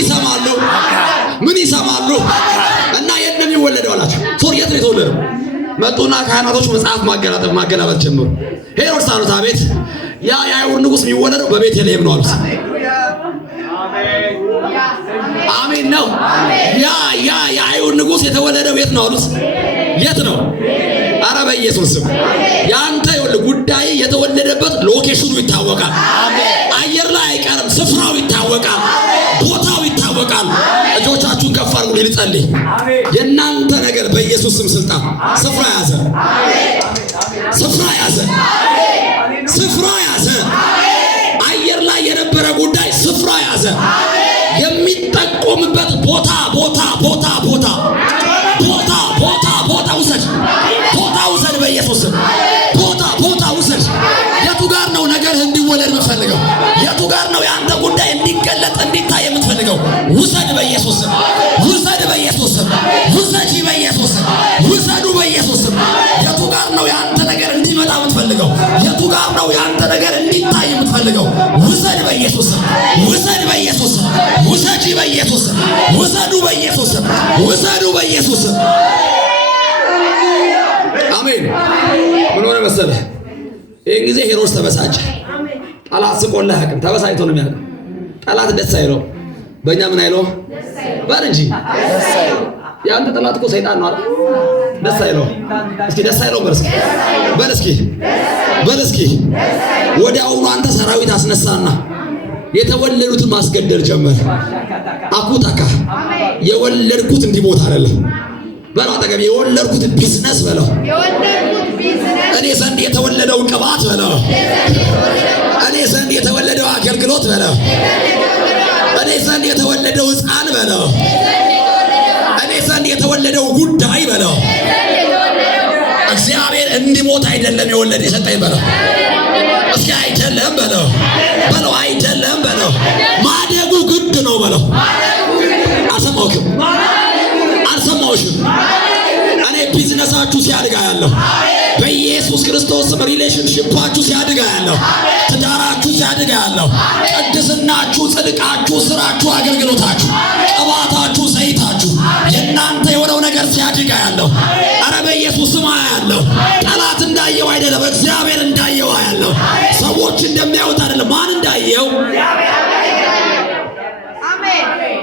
ይሰማሉ? ምን ይሰማሉ? እና የት ነው የሚወለደው አላቸው። ሶር የት ነው የተወለደው? መጡና ካህናቶች መጽሐፍ ማገላበጥ ጀመሩ። ሄሮድስ አሉት አቤት። ያ የአይሁድ ንጉሥ የሚወለደው በቤተልሔም ነው አሉት። አሜን ነው። ያ የአይሁድ ንጉሥ የተወለደው የት ነው አሉት። የት ነው? አረ በኢየሱስ ስም ያንተ ጉዳይ የተወለደበት ሎኬሽኑ ይታወቃል። አየር ላይ አይቀርም፣ ስፍራው ይታወቃል፣ ቦታው ይታወቃል። እጆቻችሁን ከፍ አድርጉ ልጸልይ። የእናንተ ነገር በኢየሱስ ስም ስልጣን ስፍራ ያዘ፣ ስፍራ ያዘ፣ ስፍራ ያዘ። አየር ላይ የነበረ ጉዳይ ስፍራ ያዘ። የሚጠቆምበት ቦታ ውሰድ፣ ቦታ ውሰድ በኢየሱስ ስም ቦታ ውሰድ። የቱ ጋር ነው ነገር እንዲወለድ የምትፈልገው? የቱ ጋር ነው የአንተ ጉዳይ እንዲገለጥ እንዲታይ የምትፈልገው? ውሰድ በኢየሱስ ስም፣ ውሰድ በኢየሱስ ስም፣ ውሰድ በኢየሱስ ስም፣ ውሰዱ በኢየሱስ ስም። የቱ ጋር ነው የአንተ ነገር እንዲመጣ የምትፈልገው? የቱ ጋር ነው የአንተ ነገር እንዲታይ የምትፈልገው? ውሰድ በኢየሱስ ስም፣ ውሰድ በኢየሱስ ስም፣ ውሰጂ በኢየሱስ ስም፣ ውሰዱ በኢየሱስ ስም፣ ውሰዱ በኢየሱስ ስም። አሜን። ምን ሆነ መሰለህ? ይህን ጊዜ ሄሮድስ ተበሳጨ። ጠላት ስቆልህ አያውቅም፣ ተበሳጭቶ ነው የሚያውቀው። ጠላት ደስ አይለው፣ በእኛ ምን አይለው በል እንጂ። የአንተ ጠላት እኮ ሰይጣን ነው አይደል? ደስ አይለው። እስኪ ደስ አይለው በል እስኪ። ወዲያውኑ አንተ ሰራዊት አስነሳና የተወለዱትን ማስገደል ጀመረ። አኩታካ የወለድኩት እንዲሞት አይደለም በለው። አጠገብ የወለድኩት ቢዝነስ በለው። እኔ ዘንድ የተወለደው ቅባት በለው። እኔ ዘንድ የተወለደው አገልግሎት በለው። እኔ ዘንድ የተወለደው ሕፃን በለው። እኔ ዘንድ የተወለደው ጉዳይ በለው። እግዚአብሔር እንዲሞት አይደለም የወለደ የሰጠኝ በለው። እስኪ አይደለም በለው። አይደለም በለው። ማደጉ ግድ ነው በለው። አልሰማሁሽም። እኔ ቢዝነሳችሁ ሲያድጋ ያለው በኢየሱስ ክርስቶስ ሪሌሽንሺፓችሁ ሲያድጋ ያለው ትዳራችሁ ሲያድጋ ያለው ቅድስናችሁ፣ ጽድቃችሁ፣ ስራችሁ፣ አገልግሎታችሁ፣ ቅባታችሁ፣ ዘይታችሁ የእናንተ የሆነው ነገር ሲያድጋ ያለው አረ በኢየሱስ ስም ያለው ጠላት እንዳየው አይደለም፣ እግዚአብሔር እንዳየው ያለው ሰዎች እንደሚያዩት አይደለም። ማን እንዳየው? አሜን።